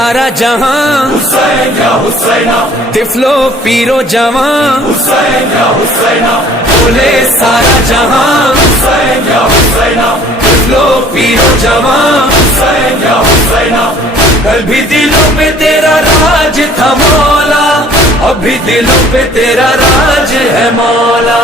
सारा जहां हुसैन या हुसैना, तिफलो पीरो जवां हुसैन या हुसैना, बोले सारा जहां हुसैन या हुसैना, तिफलो पीरो जवां हुसैन या हुसैना। कल भी दिलों पे तेरा राज था मौला, अभी दिलों पे तेरा राज है मौला।